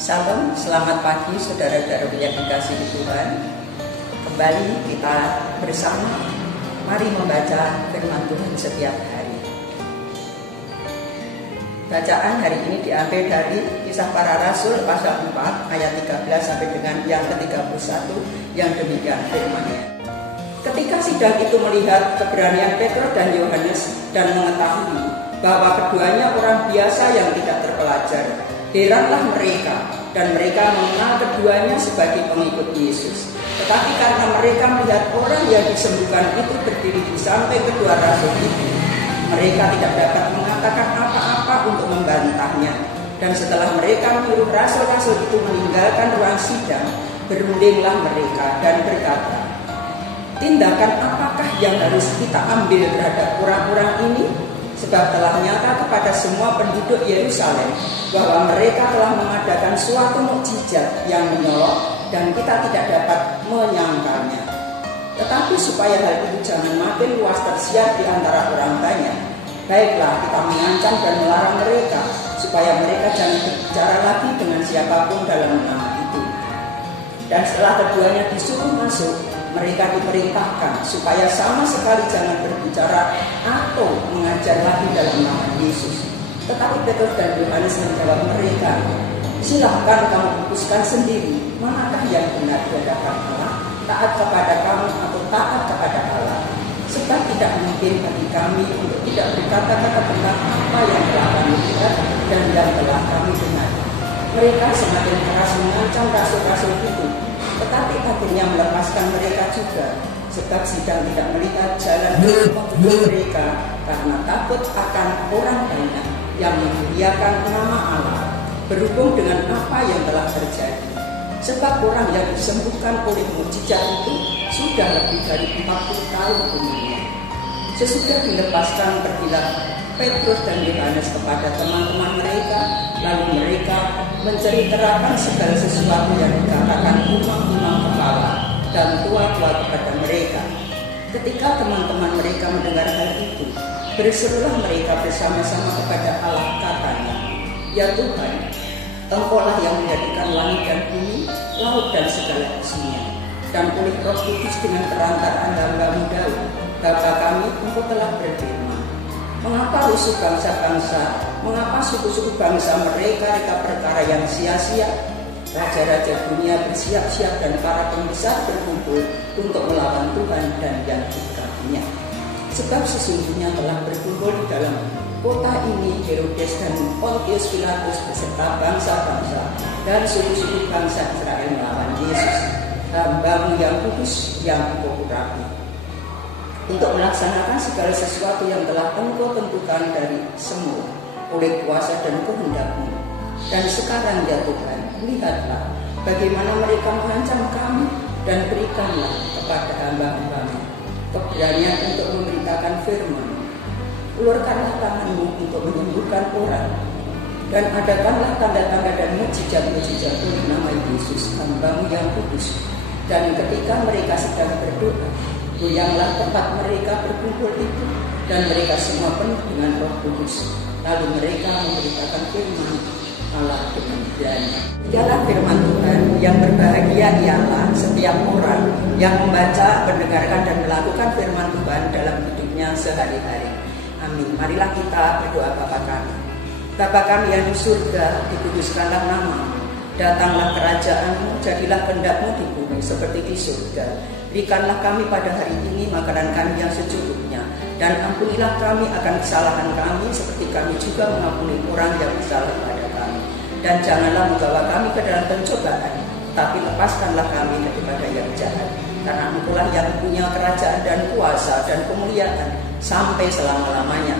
Salam, selamat pagi saudara-saudara yang dikasihi Tuhan. Kembali kita bersama, mari membaca firman Tuhan setiap hari. Bacaan hari ini diambil dari Kisah Para Rasul pasal 4 ayat 13 sampai dengan yang ke-31 yang demikian firman-Nya. Ketika sidang itu melihat keberanian Petrus dan Yohanes dan mengetahui bahwa keduanya orang biasa yang tidak terpelajar, heranlah mereka, dan mereka mengenal keduanya sebagai pengikut Yesus. Tetapi karena mereka melihat orang yang disembuhkan itu berdiri di samping kedua rasul itu, mereka tidak dapat mengatakan apa-apa untuk membantahnya. Dan setelah mereka menyuruh rasul-rasul itu meninggalkan ruang sidang, berundinglah mereka dan berkata, "Tindakan apakah yang harus kita ambil terhadap orang-orang ini? Sebab telah nyata kepada semua penduduk Yerusalem bahwa mereka telah mengadakan suatu mukjizat yang menyolok dan kita tidak dapat menyangkalnya. Tetapi supaya hal itu jangan makin luas tersiar di antara orang banyak, baiklah kita mengancam dan melarang mereka supaya mereka jangan berbicara lagi dengan siapapun dalam nama itu." Dan setelah keduanya disuruh masuk, mereka diperintahkan supaya sama sekali jangan berbicara atau mengajar lagi dalam nama Yesus. Tetapi Petrus dan Yohanes menjawab mereka, "Silahkan kamu putuskan sendiri, manakah yang benar di hadapan Allah, taat kepada kamu atau taat kepada Allah. Sebab tidak mungkin bagi kami untuk tidak berkata-kata tentang apa yang telah kami lihat dan yang telah kami dengar." Mereka semakin keras mengancam rasul-rasul itu, tetapi akhirnya melepaskan mereka juga, sebab sidang tidak melihat jalan untuk mereka karena takut akan orang banyak yang memuliakan nama Allah berhubung dengan apa yang telah terjadi. Sebab orang yang disembuhkan oleh mukjizat itu sudah lebih dari 40 tahun umurnya. Sesudah dilepaskan, pergilah Petrus dan Yohanes kepada teman-teman mereka, lalu mereka menceritakan segala sesuatu yang dikatakan imam-imam kepala dan tua-tua kepada mereka. Ketika teman-teman mereka mendengar hal itu, berserulah mereka bersama-sama kepada Allah, katanya, "Ya Tuhan, Engkau-lah yang menjadikan langit dan bumi, laut dan segala isinya, dan oleh Roh Kudus dengan perantaraan hamba-Mu Daud, Bapa kami, Engkau telah berfirman, mengapa rusuh bangsa-bangsa, mengapa suku-suku bangsa mereka perkara yang sia-sia? Raja-raja dunia bersiap-siap dan para pembesar berkumpul untuk melawan Tuhan dan yang dikasihinya. Sebab sesungguhnya telah berkumpul di dalam kota ini Herodes dan Pontius Pilatus beserta bangsa-bangsa dan suku-suku bangsa Israel melawan Yesus, hamba-Mu yang kudus yang Engkau urapi, untuk melaksanakan segala sesuatu yang telah Engkau tentukan dari semula oleh kuasa dan kehendak-Mu. Dan sekarang ya Tuhan, lihatlah bagaimana mereka mengancam kami, dan berikanlah kepada hamba-Hamba-Mu keberanian untuk memberitakan firman. Ulurkanlah tangan-Mu untuk menyembuhkan orang, dan adakanlah tanda-tanda dan mukjizat-mukjizat oleh nama Yesus, hamba-Mu yang kudus. Dan ketika mereka sedang berdoa, goyanglah tempat mereka berkumpul itu, dan mereka semua penuh dengan Roh Kudus. Lalu mereka memberitakan firman Allah dengan berani. Ialah firman Tuhan. Yang berbahagia ialah setiap orang yang membaca, mendengarkan dan melakukan firman Tuhan dalam hidupnya sehari-hari. Amin. Marilah kita berdoa. Bapa kami, Bapa kami yang di surga, dikuduskanlah nama-Mu. Datanglah kerajaan-Mu, jadilah kehendak-Mu di bumi seperti di surga. Berikanlah kami pada hari ini makanan kami yang secukupnya, dan ampunilah kami akan kesalahan kami seperti kami juga mengampuni orang yang bersalah kepada kami. Dan janganlah membawa kami ke dalam pencobaan, tapi lepaskanlah kami daripada yang jahat. Karena Engkau-lah yang punya kerajaan dan kuasa dan kemuliaan sampai selama-lamanya.